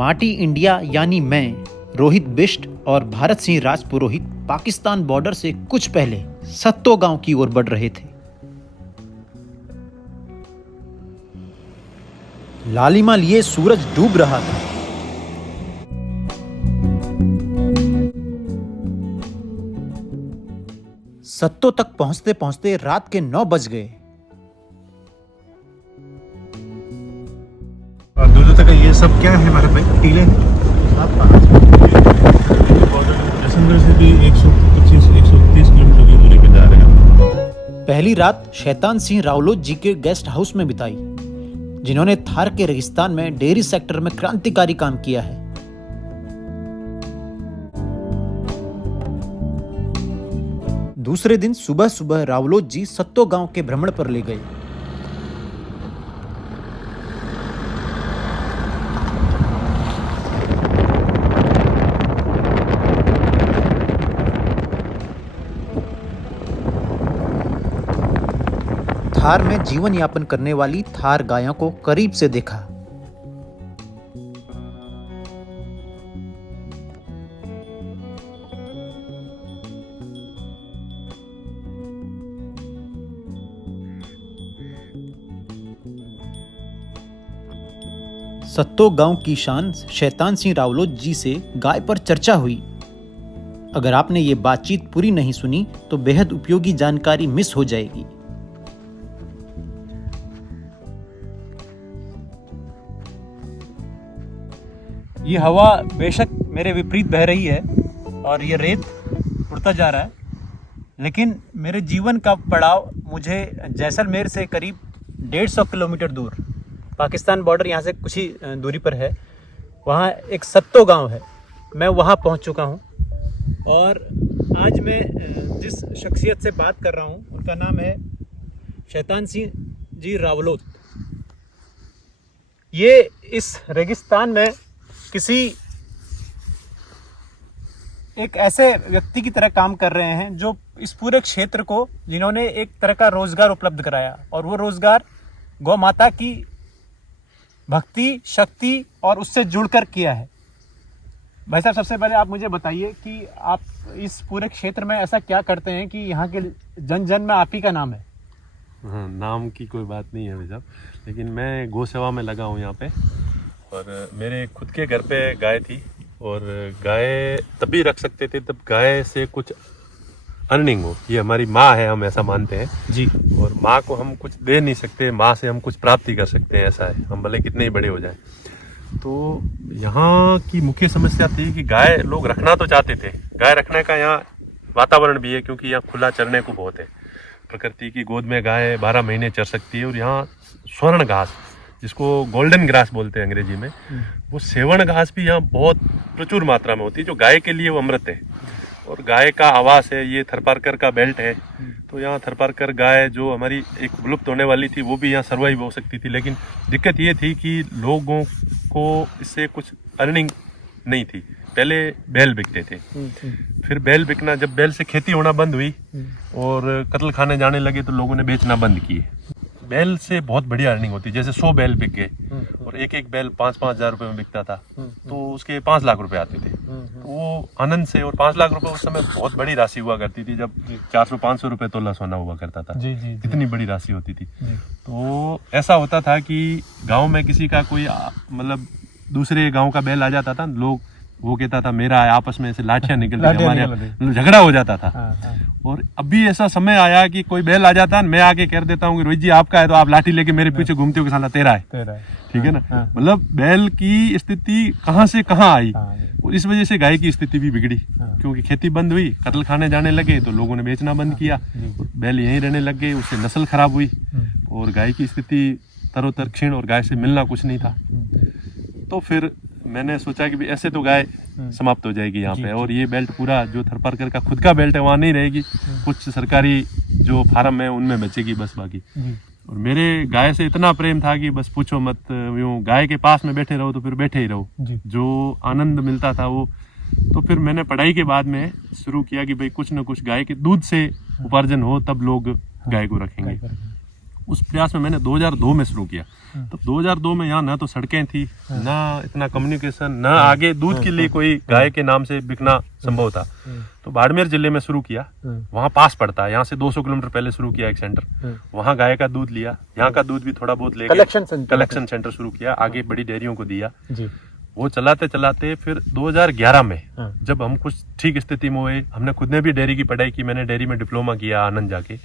माटी इंडिया यानी मैं, रोहित बिष्ट और भरत सिंह राजपुरोहित पाकिस्तान बॉर्डर से कुछ पहले सत्तो गांव की ओर बढ़ रहे थे। लालिमा लिए सूरज डूब रहा था। सत्तो तक पहुंचते पहुंचते रात के 9 बज गए। और दूर तक ये सब क्या है भारत भाई? टीले जैसलमेर से भी 125-130 किलोमीटर की दूरी पे जा रहे हैं। पहली रात शैतान सिंह रावलोत जी के गेस्ट हाउस में बिताई, जिन्होंने थार के रेगिस्तान में डेयरी सेक्टर में क्रांतिकारी काम किया है। दूसरे दिन सुबह सुबह रावलोत जी सत्तो गांव के भ्रमण पर ले गए। थार में जीवन यापन करने वाली थार गायों को करीब से देखा। सत्तो गांव की शान शैतान सिंह रावलोत जी से गाय पर चर्चा हुई। अगर आपने ये बातचीत पूरी नहीं सुनी तो बेहद उपयोगी जानकारी मिस हो जाएगी। ये हवा बेशक मेरे विपरीत बह रही है और ये रेत उड़ता जा रहा है, लेकिन मेरे जीवन का पड़ाव मुझे जैसलमेर से करीब 150 किलोमीटर दूर, पाकिस्तान बॉर्डर यहाँ से कुछ ही दूरी पर है, वहाँ एक सत्तो गांव है। मैं वहाँ पहुँच चुका हूँ और आज मैं जिस शख्सियत से बात कर रहा हूँ उनका नाम है शैतान सिंह जी रावलोत। ये इस रेगिस्तान में किसी एक ऐसे व्यक्ति की तरह काम कर रहे हैं जो इस पूरे क्षेत्र को, जिन्होंने एक तरह का रोजगार उपलब्ध कराया, और वो रोजगार गौ माता की भक्ति, शक्ति और उससे जुड़कर किया है। भाई साहब, सबसे पहले आप मुझे बताइए कि आप इस पूरे क्षेत्र में ऐसा क्या करते हैं कि यहाँ के जन जन में आप ही का नाम है? हाँ, नाम की कोई बात नहीं है भाई साहब, लेकिन मैं गौ सेवा में लगा हूँ यहाँ पे। और मेरे खुद के घर पे गाय थी, और गाय तभी रख सकते थे तब गाय से कुछ अर्निंग हो। ये हमारी माँ है, हम ऐसा मानते हैं जी। और माँ को हम कुछ दे नहीं सकते, माँ से हम कुछ प्राप्ति कर सकते हैं, ऐसा है। हम भले कितने ही बड़े हो जाएं। तो यहाँ की मुख्य समस्या थी कि गाय लोग रखना तो चाहते थे। गाय रखने का यहाँ वातावरण भी है, क्योंकि यहाँ खुला चरने को बहुत है। प्रकृति की गोद में गाय 12 महीने चर सकती है। और यहाँ स्वर्ण घास, जिसको गोल्डन ग्रास बोलते हैं अंग्रेजी में, वो सेवण घास भी यहाँ बहुत प्रचुर मात्रा में होती है, जो गाय के लिए वो अमृत है। और गाय का आवास है, ये थरपारकर का बेल्ट है। तो यहाँ थरपारकर गाय जो हमारी एक विलुप्त होने वाली थी, वो भी यहाँ सर्वाइव हो सकती थी। लेकिन दिक्कत ये थी कि लोगों को इससे कुछ अर्निंग नहीं थी। पहले बैल बिकते थे, फिर बैल बिकना, जब बैल से खेती होना बंद हुई और कत्ल खाने जाने लगे तो लोगों ने बेचना बंद किए। बैल से बहुत बढ़िया अर्निंग होती, जैसे 100 बैल बिक गए और एक एक बैल 5-5 हज़ार रुपये में बिकता था, तो उसके 5 लाख रुपए आते थे। तो वो आनंद से, और 5 लाख रुपए उस समय बहुत बड़ी राशि हुआ करती थी, जब 400-500 रुपये तोला सोना हुआ करता था। इतनी बड़ी राशि होती थी। तो ऐसा होता था कि गाँव में किसी का कोई मतलब दूसरे गाँव का बैल आ जाता था, लोग वो कहता था मेरा है, आपस में ऐसे लाठियां निकलती थी, हमारे झगड़ा हो जाता था। और अभी ऐसा समय आया कि कोई बैल आ जाता है, मैं आके कह देता हूँ कि रोहित जी आपका है, तो आप लाठी लेके मेरे पीछे घूमते हो कि साला तेरा है। ठीक है ना? मतलब बैल की स्थिति कहाँ से कहाँ आई, और इस वजह से गाय की स्थिति भी बिगड़ी, क्योंकि खेती बंद हुई, कत्ल खाने जाने लगे तो लोगों ने बेचना बंद किया, बैल यहीं रहने लग गए, उससे नस्ल खराब हुई और गाय की स्थिति तरोतर क्षीण, और गाय से मिलना कुछ नहीं था। तो फिर मैंने सोचा कि ऐसे तो गाय समाप्त हो जाएगी यहाँ पे, और ये बेल्ट पूरा जो थरपारकर का खुद का बेल्ट है वहाँ नहीं रहेगी, कुछ सरकारी जो फार्म है उनमें बचेगी बस बाकी। और मेरे गाय से इतना प्रेम था कि बस पूछो मत, यूँ गाय के पास में बैठे रहो तो फिर बैठे ही रहो, जो आनंद मिलता था वो। तो फिर मैंने पढ़ाई के बाद में शुरू किया कि भाई कुछ ना कुछ गाय के दूध से उपार्जन हो, तब लोग गाय को रखेंगे। उस प्रयास में मैंने 2002 में शुरू किया। तो 2002 में यहाँ ना तो सड़कें थी, ना इतना कम्युनिकेशन, ना आगे दूध के लिए कोई गाय के नाम से बिकना संभव था। तो बाड़मेर जिले में शुरू किया, वहाँ पास पड़ता है, यहाँ से 200 किलोमीटर पहले शुरू किया एक सेंटर, वहाँ गाय का दूध लिया, यहाँ का दूध भी थोड़ा बहुत लेके कलेक्शन सेंटर शुरू किया, आगे बड़ी डेयरियों को दिया। वो चलाते चलाते फिर 2011 में जब हम कुछ ठीक स्थिति में हुए, हमने खुद ने भी डेयरी की पढ़ाई की, मैंने डेयरी में डिप्लोमा किया आनंद जाके।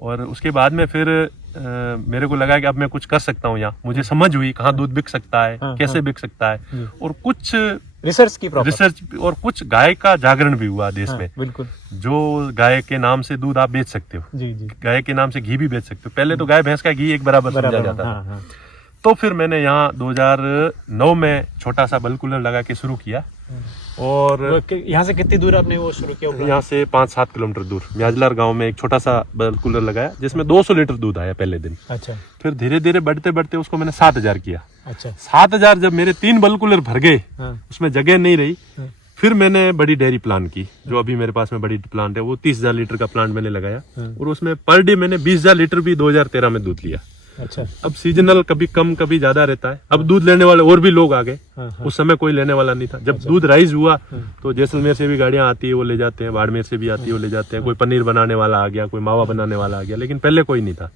और उसके बाद में फिर मेरे को लगा कि अब मैं कुछ कर सकता हूँ, यहाँ मुझे समझ हुई कहाँ दूध बिक सकता है, कैसे बिक सकता है, और कुछ रिसर्च और कुछ गाय का जागरण भी हुआ देश में। बिल्कुल, जो गाय के नाम से दूध आप बेच सकते हो, गाय के नाम से घी भी बेच सकते हो। पहले तो गाय भैंस का घी एक बराबर समझा जाता था। तो फिर मैंने यहाँ 2009 में छोटा सा बल्क कूलर लगा के शुरू किया। और यहाँ से कितनी दूर आपने वो शुरू किया? यहाँ से 5-7 किलोमीटर दूर म्याजलार गांव में एक छोटा सा बल्क कूलर लगाया, जिसमें 200 लीटर दूध आया पहले दिन। अच्छा। फिर धीरे धीरे बढ़ते बढ़ते उसको मैंने 7000 किया। अच्छा। 7000 जब मेरे 3 बल्क कूलर भर गए, उसमें जगह नहीं रही, फिर मैंने बड़ी डेयरी प्लान की, जो अभी मेरे पास में बड़ी प्लांट है, वो 30,000 लीटर का प्लांट मैंने लगाया। और उसमें पर डे मैंने 20,000 लीटर भी 2013 में दूध लिया। अच्छा। अब सीजनल कभी कम कभी ज्यादा रहता है। अब दूध लेने वाले और भी लोग आ गए, उस समय कोई लेने वाला नहीं था। जब दूध राइज हुआ तो जैसलमेर से भी गाड़ियां आती है, वो ले जाते हैं, बाड़मेर से भी आती है, वो ले जाते हैं। कोई पनीर बनाने वाला आ गया, कोई मावा बनाने वाला आ गया, लेकिन पहले कोई नहीं था।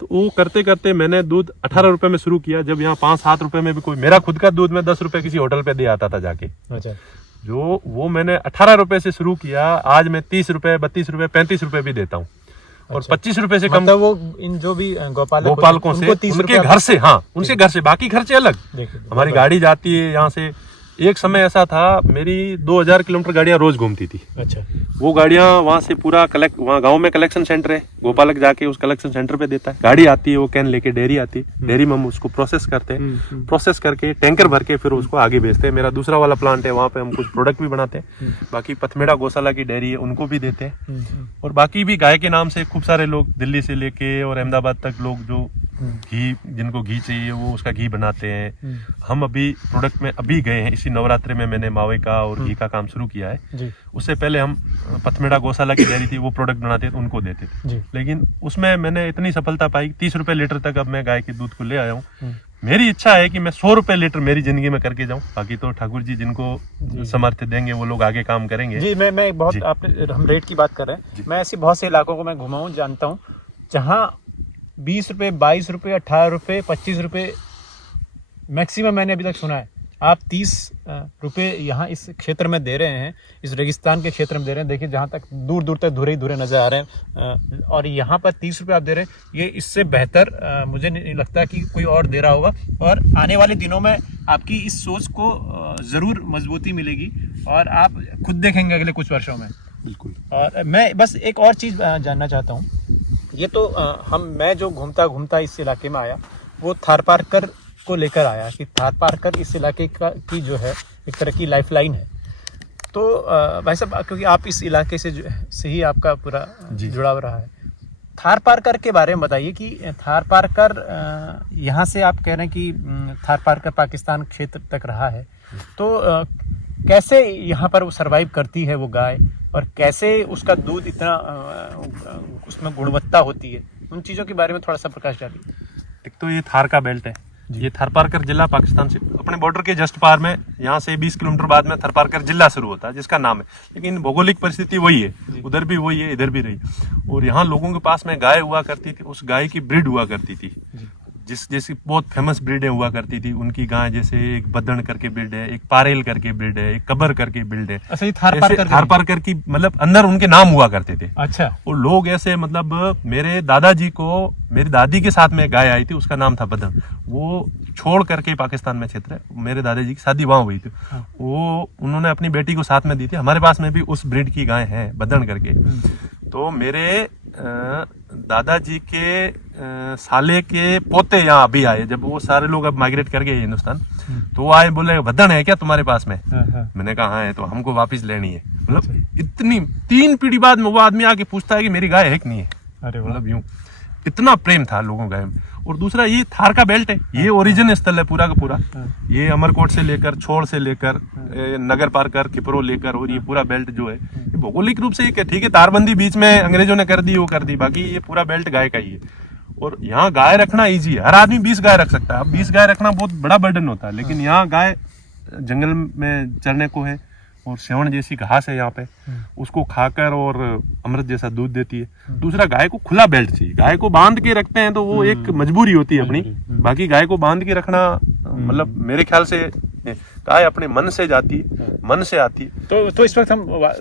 तो वो करते करते मैंने दूध 18 रुपए में शुरू किया। जब यहाँ 5-7 रुपए में भी कोई, मेरा खुद का दूध मैं 10 रुपए किसी होटल पे दे आता था जाके। अच्छा। जो वो मैंने 18 रुपए से शुरू किया, आज मैं 30 रुपए, 32 रुपए, 35 रुपए भी देता हूँ। और 25 रुपए से कम, मतलब वो इन जो भी गोपालकों से, उनके घर से, हाँ उनसे घर से, बाकी खर्चे अलग। हमारी गाड़ी जाती है यहाँ से। एक समय ऐसा था, मेरी 2000 किलोमीटर गाड़ियां रोज घूमती थी। अच्छा। वो गाड़ियां वहां से पूरा कलेक्ट, वहाँ गांव में कलेक्शन सेंटर है, गोपालक जाके उस कलेक्शन सेंटर पे देता है। गाड़ी आती है, वो कैन लेके डेयरी आती है, डेयरी में हम उसको प्रोसेस करते हैं, प्रोसेस करके टैंकर भर के फिर उसको आगे बेचते हैं। मेरा दूसरा वाला प्लांट है, वहाँ पे हम कुछ प्रोडक्ट भी बनाते हैं। बाकी पथमेड़ा गौशाला की डेयरी है, उनको भी देते हैं। और बाकी भी गाय के नाम से खूब सारे लोग दिल्ली से लेके और अहमदाबाद तक लोग जो घी, जिनको घी चाहिए वो उसका घी बनाते हैं। हम अभी प्रोडक्ट में अभी गए हैं, इसी नवरात्रि में मैंने मावे का और घी का काम शुरू किया है। उससे पहले हम पथमेड़ा गौशाला की डेयरी थी, वो प्रोडक्ट बनाते थे, उनको देते थे। लेकिन उसमें मैंने इतनी सफलता पाई, 30 रुपए लीटर तक अब मैं गाय के दूध को ले आया हूँ। मेरी इच्छा है कि मैं 100 रुपए लीटर मेरी जिंदगी में करके जाऊं। बाकी तो ठाकुर जी जिनको समर्थ देंगे वो लोग आगे काम करेंगे। जी, मैं बहुत, आपने, हम रेट की बात कर रहे हैं, मैं ऐसे बहुत से इलाकों को मैं घुमा हूँ, जानता हूँ, जहाँ 20 रुपए, 22 रुपए, 18 रुपए, 25 रुपए मैक्सिमम मैंने अभी तक सुना है। आप 30 रुपए यहाँ इस क्षेत्र में दे रहे हैं, इस रेगिस्तान के क्षेत्र में दे रहे हैं। देखिए जहाँ तक दूर दूर तक धुरे ही धुरे नजर आ रहे हैं, और यहाँ पर 30 रुपए आप दे रहे हैं। ये इससे बेहतर मुझे नहीं लगता कि कोई और दे रहा होगा। और आने वाले दिनों में आपकी इस सोच को ज़रूर मजबूती मिलेगी, और आप खुद देखेंगे अगले कुछ वर्षों में। बिल्कुल। और मैं बस एक और चीज़ जानना चाहता हूँ। ये तो मैं जो घूमता घूमता इस इलाके में आया, वो थारपारकर को लेकर आया कि थारपारकर इस इलाके की जो है एक तरह की लाइफलाइन है। तो भाई साहब, क्योंकि आप इस इलाके से ही आपका पूरा जुड़ाव रहा है, थारपारकर के बारे में बताइए कि थारपारकर, यहाँ से आप कह रहे हैं कि थारपारकर पाकिस्तान क्षेत्र तक रहा है, तो कैसे यहाँ पर वो सर्वाइव करती है वो गाय, और कैसे उसका दूध इतना उसमें गुणवत्ता होती है, उन चीज़ों के बारे में थोड़ा सा प्रकाश डालिए। एक तो ये थार का बेल्ट है, ये थारपारकर जिला पाकिस्तान से अपने बॉर्डर के जस्ट पार में, यहाँ से 20 किलोमीटर बाद में थारपारकर जिला शुरू होता है, जिसका नाम है। लेकिन भौगोलिक परिस्थिति वही है, उधर भी वही है, इधर भी रही। और यहाँ लोगों के पास में गाय हुआ करती थी, उस गाय की ब्रीड हुआ करती थी, जैसी बहुत फेमस ब्रीडें हुआ करती थी उनकी गाय। जैसे एक बदन करके ब्रीड है, एक पारेल करके ब्रीड है, एक कबर करके ब्रीड है। अच्छा, ये थारपारकर की मतलब अंदर उनके नाम हुआ करते थे। अच्छा। और लोग ऐसे, मतलब मेरे दादाजी को, मेरी दादी के साथ में एक गाय आई थी, उसका नाम था बदन। वो छोड़ करके पाकिस्तान में क्षेत्र है, मेरे दादाजी की शादी वहां हुई थी, वो उन्होंने अपनी बेटी को साथ में दी थी। हमारे पास में भी उस ब्रीड की गाय है, बदन करके। तो मेरे दादाजी के साले के पोते यहाँ अभी आए, जब वो सारे लोग अब माइग्रेट कर गए हिंदुस्तान, तो वो आए, बोले भदन है क्या तुम्हारे पास में? मैंने कहा हाँ है, तो हमको वापस लेनी है। मतलब इतनी 3 पीढ़ी बाद में वो आदमी आके पूछता है कि मेरी गाय है कि नहीं है। अरे मतलब यूं इतना प्रेम था लोगों का। और दूसरा ये थार का बेल्ट है, ये ओरिजिन स्थल है पूरा का पूरा। ये अमरकोट से लेकर, छोड़ से लेकर, नगर पार कर, किपरो लेकर, और ये पूरा बेल्ट जो है, ये भौगोलिक रूप से ठीक है, तारबंदी बीच में अंग्रेजों ने कर दी, वो कर दी, बाकी ये पूरा बेल्ट गाय का ही है। और यहाँ गाय रखना इजी है, हर आदमी 20 गाय रख सकता है। अब 20 गाय रखना बहुत बड़ा बर्डन होता है, लेकिन यहाँ गाय जंगल में चरने को है और सेवण जैसी घास है यहाँ पे, उसको खाकर और अमृत जैसा दूध देती है। दूसरा, गाय को खुला बेल्ट चाहिए। गाय को बांध के रखते हैं तो वो एक मजबूरी होती है अपनी। बाकी गाय को बांध के रखना मतलब मेरे ख्याल से गाय अपने मन से जाती है, मन से आती है। तो इस वक्त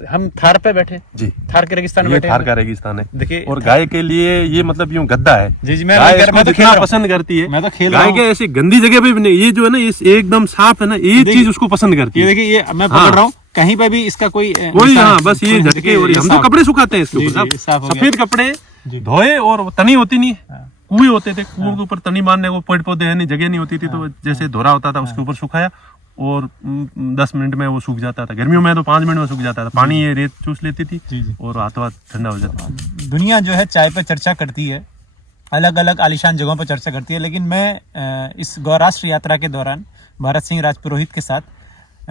हम थार पे बैठे जी, थार के रेगिस्तान में ये बैठे थार का रेगिस्तान है। देखिए, और गाय के लिए ये मतलब यूं गद्दा है। जी, गाय इसको जितना पसंद करती है, मैं तो खेल रहा गाय हूं। के ऐसी गंदी जगह पे भी नहीं, ये जो है ना ये एकदम साफ है ना, ये चीज उसको पसंद करती ये है। देखिए, ये मैं पकड़ रहा हूँ, कहीं पे भी इसका कोई हाँ, बस ये झटके। और हम तो कपड़े सुखाते हैं इसके ऊपर, सफेद कपड़े धोए, और तनी होती नहीं, कुएं होते थे, कुओं के ऊपर तनी मारने को पेड़ पौधे है नहीं, जगह नहीं होती थी, तो जैसे धोरा होता था उसके ऊपर सुखाया और 10 मिनट में वो सूख जाता था। गर्मियों में तो 5 मिनट में सूख जाता था। पानी ये रेत चूस लेती थी और हाथों हाथ ठंडा हो जाता था। दुनिया जो है चाय पर चर्चा करती है, अलग अलग आलीशान जगहों पर चर्चा करती है, लेकिन मैं इस गौराष्ट्र यात्रा के दौरान भारत सिंह राजपुरोहित के साथ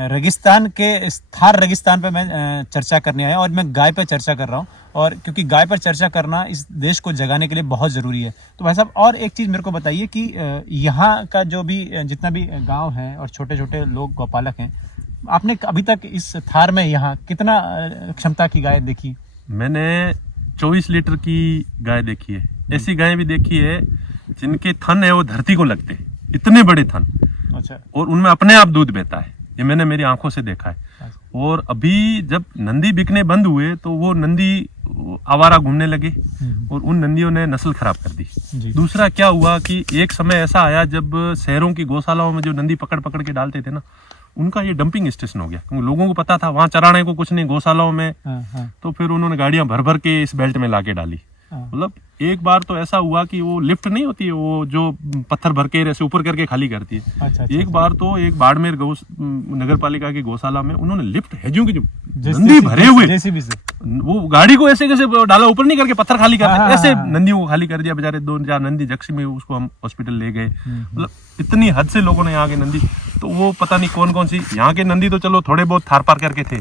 रेगिस्तान के इस थार रेगिस्तान पे मैं चर्चा करने आया, और मैं गाय पर चर्चा कर रहा हूँ। और क्योंकि गाय पर चर्चा करना इस देश को जगाने के लिए बहुत ज़रूरी है। तो भाई साहब, और एक चीज़ मेरे को बताइए कि यहाँ का जो भी जितना भी गांव है और छोटे छोटे लोग गौपालक हैं, आपने अभी तक इस थार में यहाँ कितना क्षमता की गाय देखी? मैंने 24 लीटर की गाय देखी है। ऐसी गाय भी देखी है जिनके थन है वो धरती को लगते हैं, इतने बड़े थन। अच्छा। और उनमें अपने आप दूध बहता है, ये मैंने मेरी आंखों से देखा है। और अभी जब नंदी बिकने बंद हुए तो वो नंदी आवारा घूमने लगे और उन नंदियों ने नस्ल खराब कर दी। दूसरा क्या हुआ कि एक समय ऐसा आया जब शहरों की गौशालाओं में जो नंदी पकड़ पकड़ के डालते थे ना, उनका ये डंपिंग स्टेशन हो गया, क्योंकि लोगों को पता था वहां चराने को कुछ नहीं गौशालाओं में। तो फिर उन्होंने गाड़ियां भर भर के इस बेल्ट में लाके डाली। मतलब एक बार तो ऐसा हुआ कि वो लिफ्ट नहीं होती है, वो जो पत्थर भर के ऐसे ऊपर करके खाली करती है। अच्छा। एक बार तो एक बाड़मेर नगर पालिका की गौशाला में उन्होंने लिफ्ट हैजों की जो नंदी भरे हुए जेसीबी से वो गाड़ी को ऐसे कैसे डाला, ऊपर नहीं करके पत्थर खाली करते, ऐसे नंदियों को खाली कर दिया। बेचारे 2-4 नंदी जक्सी में, उसको हम हॉस्पिटल ले गए। मतलब इतनी हद से लोगों ने यहाँ के नंदी, तो वो पता नहीं कौन कौन सी यहाँ के नंदी तो चलो थोड़े बहुत थार पार करके थे,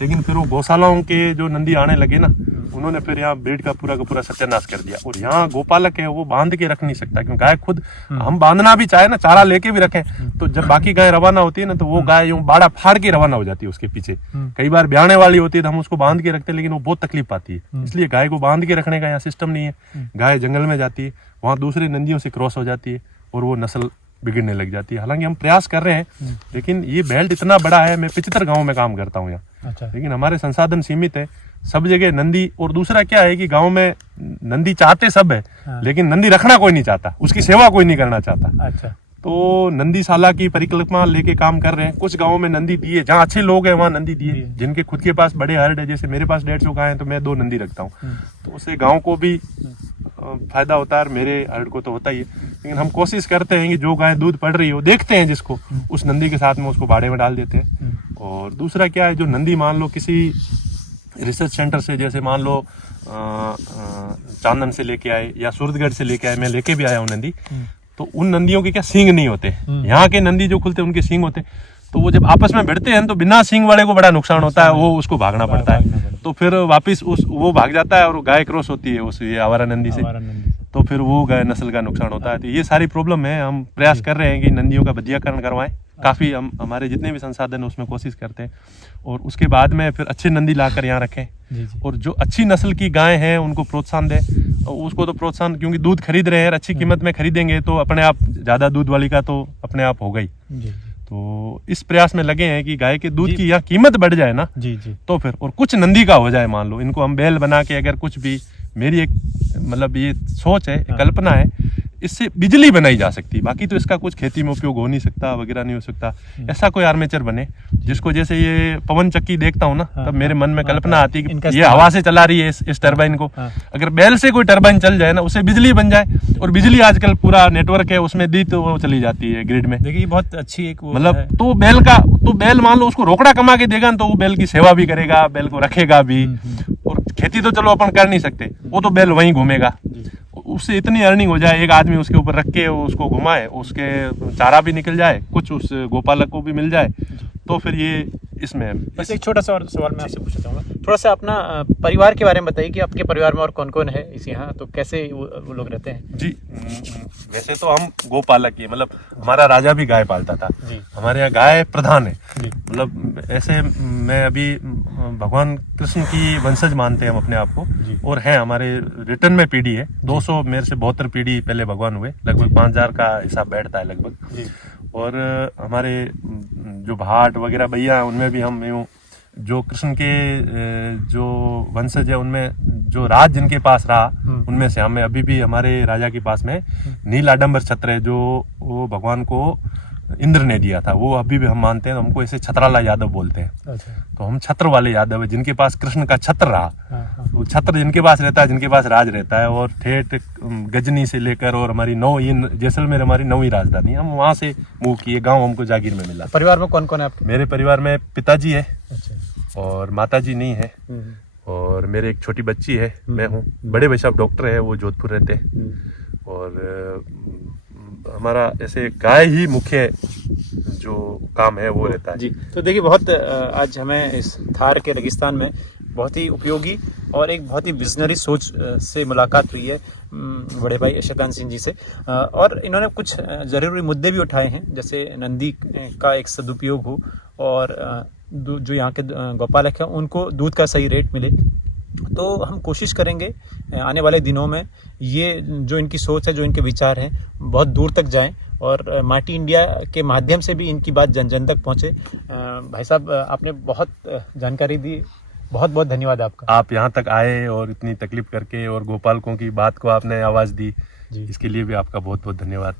लेकिन फिर वो गौशालाओं के जो नंदी आने लगे ना, उन्होंने फिर यहाँ ब्रीड का पूरा सत्यानाश कर दिया। और यहाँ गोपालक है वो बांध के रख नहीं सकता, क्योंकि गाय खुद हम बांधना भी चाहे ना, चारा लेके भी रखें, तो जब बाकी गाय रवाना होती है ना, तो वो गाय यूं बाड़ा फाड़ के रवाना हो जाती है उसके पीछे। कई बार ब्याने वाली होती है तो हम उसको बांध के रखते हैं, लेकिन वो बहुत तकलीफ पाती है। इसलिए गाय को बांध के रखने का यहाँ सिस्टम नहीं है। गाय जंगल में जाती है, वहाँ दूसरी नंदियों से क्रॉस हो जाती है और वो नस्ल बिगड़ने लग जाती है। हालांकि हम प्रयास कर रहे हैं, लेकिन ये बेल्ट इतना बड़ा है। मैं 75 गाँव में काम करता हूँ यहाँ। अच्छा। लेकिन हमारे संसाधन सीमित है, सब जगह नंदी। और दूसरा क्या है कि गांव में नंदी चाहते सब है, लेकिन नंदी रखना कोई नहीं चाहता, उसकी सेवा कोई नहीं करना चाहता। अच्छा। तो नंदीशाला की परिकल्पना लेके काम कर रहे हैं। कुछ गांवों में नंदी दिए, जहाँ अच्छे लोग हैं वहाँ नंदी दिए। जिनके खुद के पास बड़े हर्ड है, जैसे मेरे पास 150 गाय हैं, तो मैं 2 नंदी रखता हूँ, तो उससे गाँव को भी फायदा होता है और मेरे हर्ड को तो होता ही है। लेकिन हम कोशिश करते हैं कि जो गाय दूध पड़ रही है वो देखते हैं जिसको, उस नंदी के साथ में उसको बाड़े में डाल देते हैं। और दूसरा क्या है, जो नंदी मान लो किसी रिसर्च सेंटर से, जैसे मान लो चांदन से लेके आए या सूरतगढ़ से लेके आए, मैं लेके भी आया हूँ नंदी, तो उन नंदियों के क्या सींग नहीं होते। यहाँ के नंदी जो खुलते हैं उनके सींग होते, तो वो जब आपस में भिड़ते हैं तो बिना सींग वाले को बड़ा नुकसान होता है, वो उसको भागना पड़ता है। तो फिर वापस वो भाग जाता है और गाय क्रॉस होती है उस ये आवारा नंदी से, तो फिर वो गाय नस्ल का नुकसान होता है। तो ये सारी प्रॉब्लम है। हम प्रयास कर रहे हैं कि नंदियों का बधियाकरण करवाएं। काफ़ी हम हमारे जितने भी संसाधन है उसमें कोशिश करते हैं, और उसके बाद में फिर अच्छे नंदी लाकर यहाँ रखें। और जो अच्छी नस्ल की गाय हैं उनको प्रोत्साहन दें। उसको तो प्रोत्साहन, क्योंकि दूध खरीद रहे हैं, अच्छी कीमत में खरीदेंगे तो अपने आप ज़्यादा दूध वाली का तो अपने आप हो गई। तो इस प्रयास में लगे हैं कि गाय के दूध की यहाँ कीमत बढ़ जाए ना, तो फिर और कुछ नंदी का हो जाए। मान लो इनको हम बैल बना के, अगर कुछ भी, मेरी एक मतलब ये सोच है, कल्पना है, इससे बिजली बनाई जा सकती है। बाकी तो इसका कुछ खेती में उपयोग हो नहीं सकता, वगैरह नहीं हो सकता। ऐसा कोई आर्मेचर बने जिसको, जैसे ये पवन चक्की देखता हूँ ना, तब मेरे मन में कल्पना आती है कि ये हवा से चला रही है इस टरबाइन को, अगर बैल से कोई टरबाइन चल जाए ना, उससे बिजली बन जाए। और बिजली आजकल पूरा नेटवर्क है उसमें दी, तो वो चली जाती है ग्रिड में। देखिए बहुत अच्छी एक मतलब, तो बैल मान लो उसको रोकड़ा कमा के देगा, तो वो बैल की सेवा भी करेगा, बैल को रखेगा भी। और खेती तो चलो अपन कर नहीं सकते, वो तो बैल वहीं घूमेगा, उससे इतनी अर्निंग हो जाए, एक आदमी उसके ऊपर रख के उसको घुमाए, उसके चारा भी निकल जाए, कुछ उस गोपालक को भी मिल जाए, तो फिर ये इसमें बस एक छोटा सा और सवाल मैं आपसे पूछना चाहूँगा, थोड़ा सा अपना परिवार के बारे में बताइए कि आपके परिवार में और कौन कौन है इस यहाँ, तो कैसे वो लोग रहते हैं? जी, वैसे तो हम गोपालक ही, मतलब हमारा राजा भी गाय पालता था जी। हमारे यहाँ गाय प्रधान है जी। मतलब ऐसे मैं अभी भगवान कृष्ण की वंशज मानते हैं हम अपने आप को, और हैं हमारे रिटर्न में पीढ़ी है 200 मेरे से 72 पीढ़ी पहले भगवान हुए, लगभग 5000 का हिसाब बैठता है लगभग। और हमारे जो भाट वगैरह भैया उनमें भी हम यूँ जो कृष्ण के जो वंशज है उनमें जो राज जिनके पास रहा उनमें से हमें अभी भी हमारे राजा के पास में नील आडंबर छत्र है जो वो भगवान को इंद्र ने दिया था, वो अभी भी हम मानते हैं, हमको ऐसे छत्राला यादव बोलते हैं। अच्छा। तो हम छत्र वाले यादव है जिनके पास कृष्ण का छत्र रहा। हाँ। वो छत्र जिनके पास रहता है, जिनके पास राज रहता है, और ठेठ गजनी से लेकर और हमारी जैसलमेर हमारी 9वीं राजधानी, हम वहाँ से मूव किए, गांव हमको जागीर में मिला। परिवार में कौन कौन है आपके? मेरे परिवार में पिताजी है अच्छा। और माताजी नहीं है, और मेरे एक छोटी बच्ची है, मैं हूँ। बड़े भाई साहब डॉक्टर है, वो जोधपुर रहते हैं। और हमारा ऐसे गाय ही मुख्य जो काम है वो रहता है। जी, तो देखिए बहुत आज हमें इस थार के रेगिस्तान में बहुत ही उपयोगी और एक बहुत ही विजनरी सोच से मुलाकात हुई है बड़े भाई शतान सिंह जी से, और इन्होंने कुछ ज़रूरी मुद्दे भी उठाए हैं, जैसे नंदी का एक सदुपयोग हो और जो यहाँ के गौपालक हैं उनको दूध का सही रेट मिले। तो हम कोशिश करेंगे आने वाले दिनों में ये जो इनकी सोच है, जो इनके विचार हैं, बहुत दूर तक जाएं और माटी इंडिया के माध्यम से भी इनकी बात जन जन तक पहुँचे। भाई साहब, आपने बहुत जानकारी दी, बहुत बहुत धन्यवाद आपका। आप यहाँ तक आए और इतनी तकलीफ करके और गोपालकों की बात को आपने आवाज़ दी, इसके लिए भी आपका बहुत बहुत धन्यवाद।